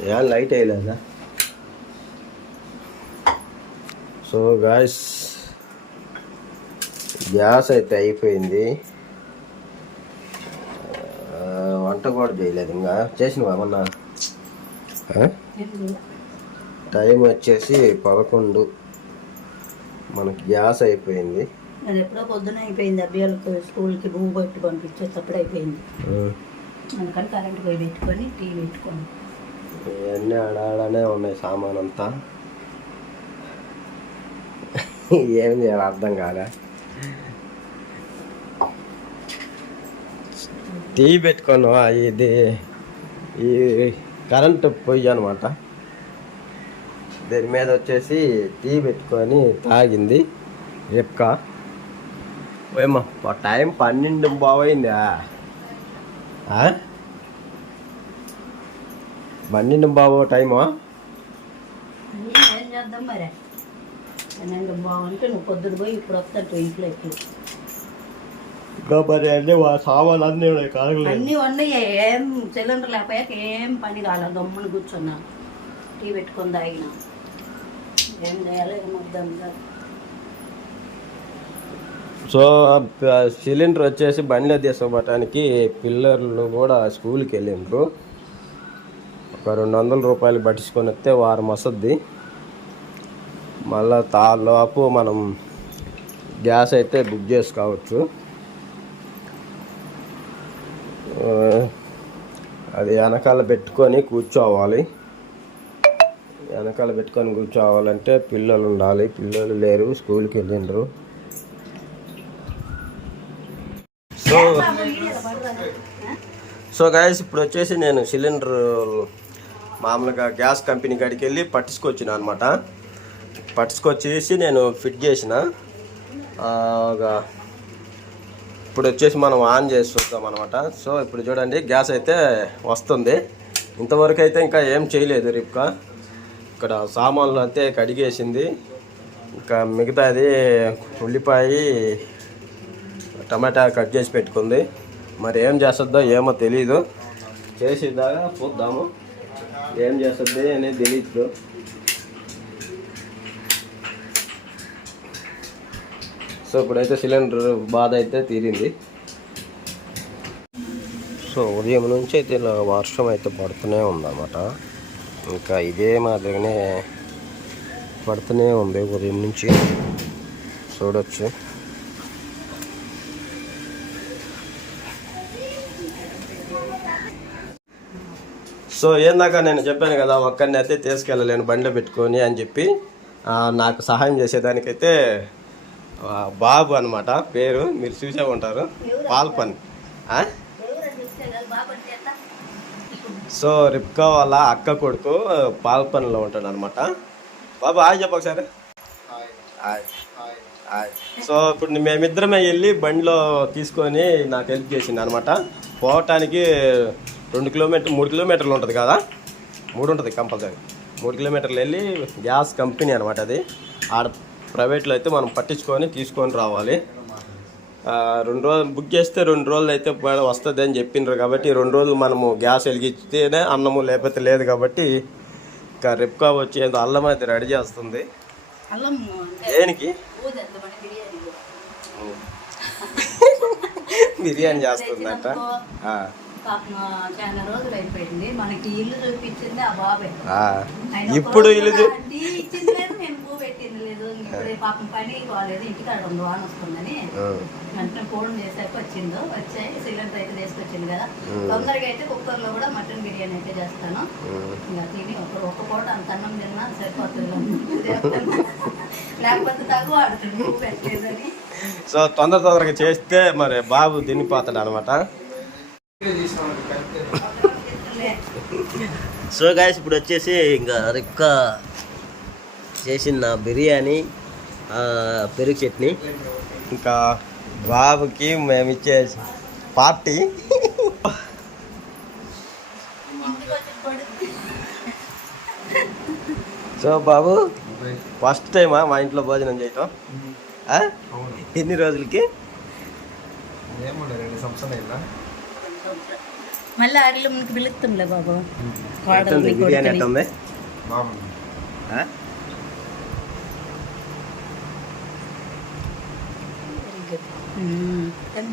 ఏ light వేయలేదా so guys gas అయితే అయిపోయింది. వంట కూడా చేయలేదు ఇంకా. చేసినవా ఏమన్నా? ఆ? టైం వచ్చేసి పదకొండు. మనకి గ్యాస్ అయిపోయింది. అది ఎప్పుడో పొద్దున అయిపోయింది అబ్బాయిలకు స్కూల్కి భూమి పెట్టి పంపించేటప్పుడు అయిపోయింది. అందుకని కరెంట్ పోయి పెట్టుకొని టీ పెట్టుకొని. ఇవన్నీ ఆడాడనే ఉన్నాయి సామాన్ అంతా ఏం చేయాలి అర్థం కాలే. టీ పెట్టుకోను ఇది ఈ కరెంటు పొయ్యి అనమాట దీని మీద వచ్చేసి టీ పెట్టుకొని తాగింది రేపుకా. ఏమో టైం పన్నెండు బావైందా? ఆ? పన్నెండు బాబు టైమా. ఏం చేద్దాం మరి? పన్నెండు బాగుంటే నువ్వు పొద్దున పోయి ఇప్పుడు వస్తాడు ఇంట్లోకి ఇంకా మరి అన్నీ సామాన్లు అన్నీ ఉన్నాయి కాదు అన్నీ ఉన్నాయి ఏం సిలిండర్ లేకపోయాక ఏం పని కాలేదు గమ్మున కూర్చున్నా. టీ పెట్టుకొని తాగిన. ఏం చేయాలి సో సిలిండర్ వచ్చేసి బండిలో తీసుకోవటానికి పిల్లలు కూడా స్కూల్కి వెళ్ళిండ్రు. ఒక రెండు వందల రూపాయలు పట్టించుకొని వస్తే వారం వస్తుంది. మళ్ళా తాలోపు మనం గ్యాస్ అయితే బుక్ చేసుకోవచ్చు. అది వెనకాల పెట్టుకొని కూర్చోవాలి. వెనకాల పెట్టుకొని కూర్చోవాలంటే పిల్లలు ఉండాలి. పిల్లలు లేరు స్కూల్కి వెళ్ళిండ్రు. సో సో గాయస్ ఇప్పుడు వచ్చేసి నేను సిలిండర్ మామూలుగా గ్యాస్ కంపెనీ కాడికి వెళ్ళి పట్టించుకొచ్చిన అనమాట పట్టించుకొచ్చేసి నేను ఫిట్ చేసిన. ఒక ఇప్పుడు వచ్చేసి మనం ఆన్ చేసి చూద్దాం అనమాట సో ఇప్పుడు చూడండి గ్యాస్ అయితే వస్తుంది. ఇంతవరకు అయితే ఇంకా ఏం చేయలేదు రిప్కా. ఇక్కడ సామాన్లు అయితే కడిగేసింది. ఇంకా మిగతాది ఉల్లిపాయ టమాటా కట్ చేసి పెట్టుకుంది. మరి ఏం చేస్తుందో ఏమో తెలీదు. చేసేదాకా చూద్దాము. ఏం చేస్తుంది అనేది తెలియదు సో ఇప్పుడైతే సిలిండర్ బాధ అయితే తీరింది. సో ఉదయం నుంచి అయితే ఇలా వర్షం అయితే పడుతూనే ఉందన్నమాట. ఇంకా ఇదే మాదిరిగానే పడుతూనే ఉంది ఉదయం నుంచి. చూడొచ్చు. సో ఏందాక నేను చెప్పాను కదా ఒక్కరిని అయితే తీసుకెళ్ళలేను బండిలో పెట్టుకొని అని చెప్పి నాకు సహాయం చేసేదానికైతే బాబు అన్నమాట పేరు మీరు చూసే ఉంటారు పాల్పన్. ఆ? సో రిప్కా వాళ్ళ అక్క కొడుకు పాల్పన్లో ఉంటాడు అనమాట బాబు హాయ్ చెప్పు ఒకసారి. హాయ్. హాయ్. సో ఇప్పుడు మేమిద్దరమే వెళ్ళి బండిలో తీసుకొని నాకు హెల్ప్ చేసింది అనమాట పోవటానికి రెండు కిలోమీటర్ మూడు కిలోమీటర్లు ఉంటుంది కదా? మూడు ఉంటుంది కంపల్సరీ. మూడు కిలోమీటర్లు వెళ్ళి గ్యాస్ కంపెనీ అనమాట అది. ఆడ ప్రైవేట్లో అయితే మనం పట్టించుకొని తీసుకొని రావాలి. రెండు రోజులు బుక్ చేస్తే రెండు రోజులు అయితే వస్తుంది అని చెప్పిండ్రు కాబట్టి రెండు రోజులు మనము గ్యాస్ వెలిగిస్తేనే అన్నము లేకపోతే లేదు కాబట్టి ఇంకా రిప్కా వచ్చి ఏదో అల్లం అయితే రెడీ చేస్తుంది. దేనికి? బిర్యానీ? చేస్తుందట. ఆ, పాపం చాలా రోజులు అయిపోయింది. మనకి ఇల్లు చూపించింది ఆ బాబే. ఆ. ఆయన ఇప్పుడు ఇల్లు పాపం పని ఉంది వాన వస్తుందని. ఫోన్ చేసాక వచ్చిందో వచ్చాయి సిలిండర్ అయితే తీసుకొచ్చింది కదా. తొందరగా అయితే కుక్కర్లో కూడా మటన్ బిర్యానీ అయితే చేస్తాను. ఇంకా తిని ఒక ఒక్క పూట అంత అన్నం తిన్నా సరిపోతుంది. లేకపోతే ఆడుతుంది సో తొందర తొందరగా చేస్తే మరి బాబు తినిపోతాడు అనమాట సో గాయస్ ఇప్పుడు వచ్చేసి ఇంకా రిక్క చేసిన బిర్యానీ ఆ, పెరుగు చట్నీ. ఇంకా బాబుకి మేము ఇచ్చే పార్టీ. సో బాబు ఫస్ట్ టైమా మా ఇంట్లో భోజనం చేయటం? ఎన్ని రోజులకి? ఏముండే రెండు సంవత్సరాలు అయిందా? మళ్ళీ అర్లు మనకి పిలుస్తుంలే బాబు. బిర్యానీ?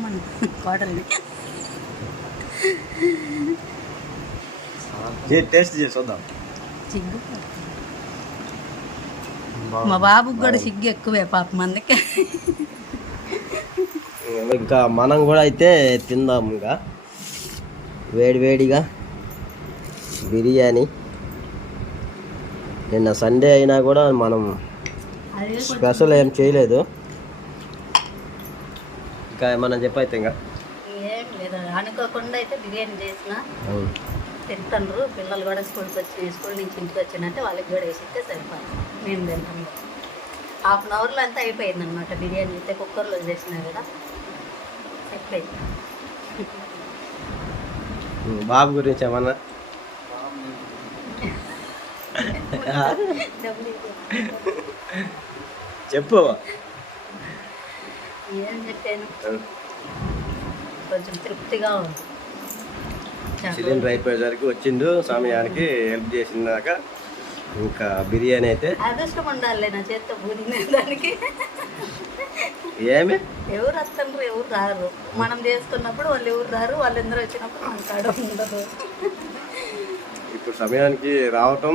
మన కోడల్ని. టేస్ట్ చేసి చూద్దాం. సిగ్గు మా బాబుకి కూడా సిగ్గు ఎక్కువే పాపం అందుకే. ఇంకా మనం కూడా అయితే తిందాం ఇంకా. వేడి వేడిగా బిర్యానీ. నిన్న సండే అయినా కూడా మనం స్పెషల్ ఏం చేయలేదు. ఇంకా ఏమన్నా చెప్పైతే ఇంకా. ఏం లేదు అనుకోకుండా అయితే బిర్యానీ చేసిన. తింటారు పిల్లలు కూడా స్కూల్కి వచ్చి స్కూల్ నుంచి ఇంటికి వచ్చినట్టే వాళ్ళకి కూడా వేసిస్తే సరిపోతుంది మేము తింటాము హాఫ్ అన్ అవర్లో అంతా అయిపోయింది అనమాట బిర్యానీ. అయితే కుక్కర్లో చేసినా కూడా అయిపోయింది. బాబు గురించి ఏమన్నా? చెప్పు. ఏం చెప్పాను? కొంచెం తృప్తిగా ఉంది. చాలా సిలిండర్ అయిపోయేసరికి వచ్చిండు సమయానికి హెల్ప్ చేసినాక ఇంకా బిర్యానీ అయితే అదృష్టం ఉండాలి నా చేత్తో దానికి ఏమి? ఎవరు వస్తుండ్రు? ఎవరు రారు. మనం చేసుకున్నప్పుడు వాళ్ళు ఎవరు రారు? వాళ్ళందరూ వచ్చినప్పుడు మన కాడ ఉండదు. ఇప్పుడు సమయానికి రావటం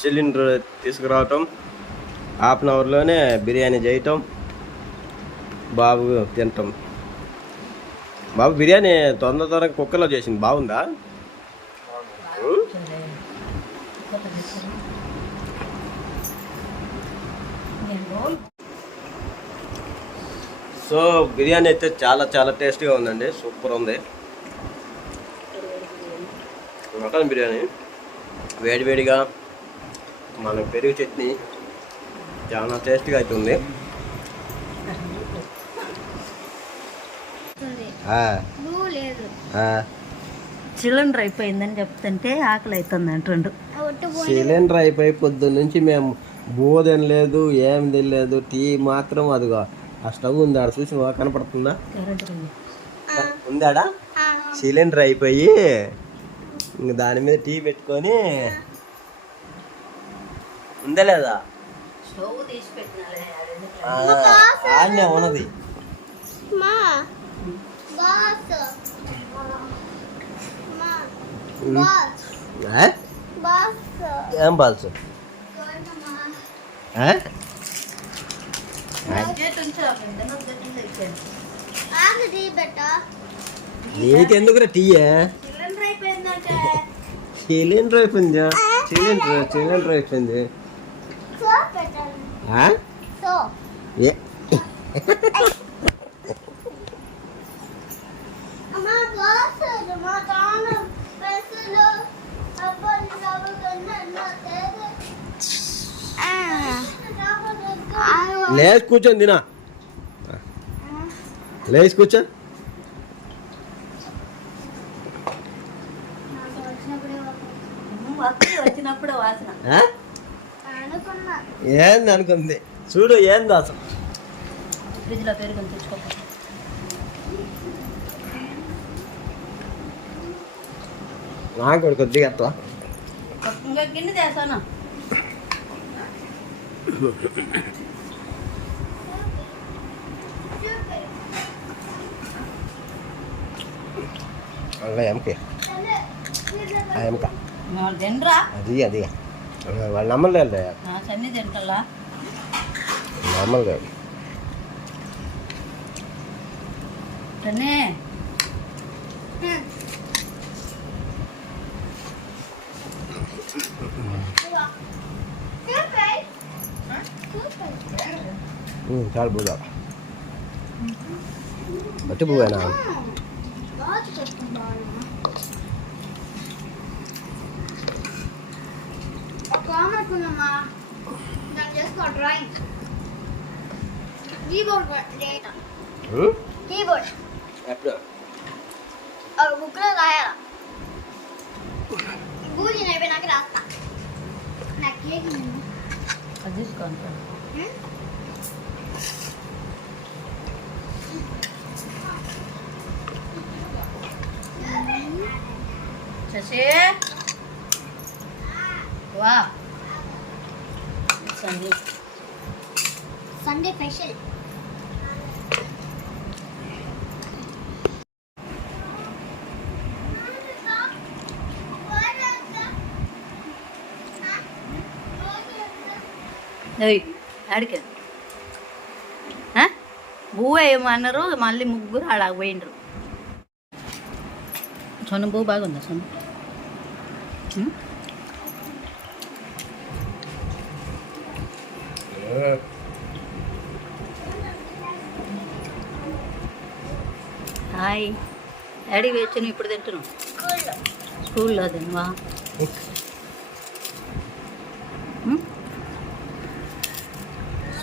సిలిండర్ తీసుకురావటం హాఫ్ అన్ అవర్లోనే బిర్యానీ చేయటం బాబు తినటం. బాబు బిర్యానీ తొందర తొందరగా కుక్కర్లో చేసింది. బాగుందా? ఉమ్, సో బిర్యానీ అయితే చాలా చాలా టేస్టీగా ఉందండి. సూపర్ ఉంది. మటన్ బిర్యానీ. వేడివేడిగా మన పెరుగు చట్నీ చాలా టేస్ట్గా అయితే ఉంది. ఆ, ఆ. సిలిండర్ అయిపోయిందని చెప్తుంటే ఆకలి అవుతుంది అంటుండు. సిలిండర్ అయిపోయి పొద్దు నుంచి మేము బోధన లేదు ఏం తెలియదు టీ మాత్రం అదిగో ఆ స్టవ్ ఉంది ఆడ చూసి బాగా కనపడుతుందా. ఉందాడా? సిలిండర్ అయిపోయి ఇంక దాని మీద టీ పెట్టుకొని ఉందా లేదా? స్టవ్ తీసి పెట్టినాలే అదేందుకు? ఆ, ఆడనే ఉన్నది? ఏం? బాల్స్ ఆ? అర్జెంట్ ఉంచు, ఆ పెద్దన అర్జెంట్ ఉంది అయిపోయింది. నీకెందుకురా టీ సిలిండర్ అయిపోయింది సిలిండర్ సిలిండర్ అయిపోయింది? ఏ లేచి కూర్చొని తినా లేచి కూర్చో? ఏంది అనుకుంది? చూడు ఏంది అసలు. నాకు కొద్దిగా అట్లా ఇంకా గిన్నె చేస్తాను? అలా ఎంకే ఆ ఎంక వాళ్ళు తినరా అది అది వాళ్ళు నమ్మలేదు నా సన్ని తింటల్లా మామూలుగా సన్నీ ఉమ్, చాలు బువ్వ బట్టి బువ్వేనా drawing. Keyboard later. Huh? Keyboard. Apple. और बुकरा लाया बूजी ने बना के रास्ता ना किया कि नहीं अज़ीज़ कौन पर शशि वाह संजीव సండే స్పెషల్ ఏయ్ ఆడికి బువ్వ ఏమన్నారు మళ్ళీ ముగ్గురు ఆడ పోయిండ్రు సొన్న పువ్వు బాగుందా సొన్న హాయ్. డాడీ వేచాను ఇప్పుడు తింటున్నాం. స్కూల్లో తినవా?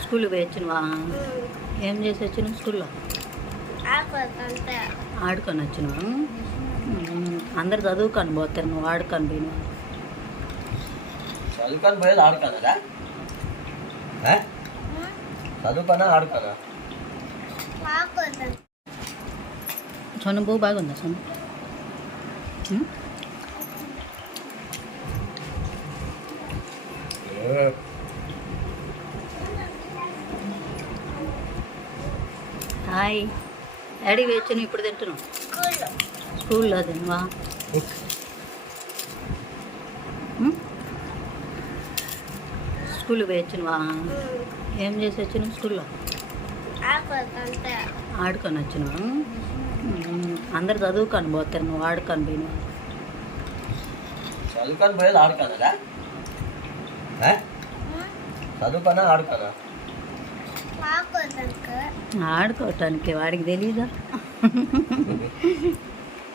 స్కూల్ వేయచ్చునువా ఏం చేసి వచ్చినావు స్కూల్లో? ఆడుకొని వచ్చినావు? అందరు చదువుకొని పోతారు నువ్వు ఆడుకొని పోయినావు చదువుకొని పోయేది ఆడుకోనరా చదువుకోనా ఆడుకోనా సొన్న పువ్వు బాగుందా సొన్న ఉం? హాయ్ డాడీ వేచాను ఇప్పుడు తింటున్నాం స్కూల్లో తినవా స్కూల్ వేయచ్చునువా ఏం చేసి వచ్చినావు స్కూల్లో ఆడుకొని వచ్చినావు అందరు చదువుకొని పోతారు నువ్వు ఆడుకొని పోయినావు చదువుకొని పోయేది ఆడుకోనరా చదువుకోనా ఆడుకోనా ఆడుకోవటానికి. వాడికి తెలీదా?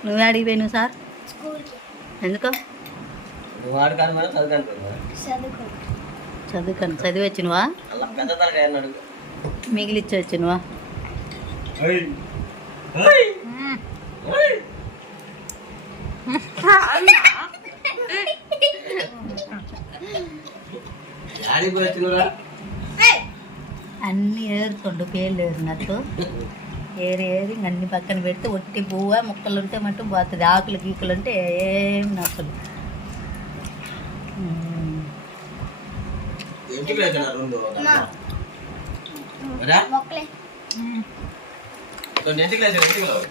నువ్వు ఆడికి పోయినావు సార్. ఎందుకో? నువ్వు ఆడుకొని పోయినా చదువుకొని పోయినా? చదువుకొని. చదివి వచ్చినవా? మిగిలిచ్చి వచ్చినవా? అన్నీ ఏరుకుండు పేర్లు ఏరినట్టు ఏరి ఏరి ఇంక అన్ని పక్కన పెడితే ఒట్టి పువ్వ ముక్కలు ఉంటే మట్టు పోతుంది. ఆకులు గీకులు ఉంటే ఏం రా. మొక్కలే. రెండు ఇంటికి వెళ్తున్నారు ఇంటికి రావు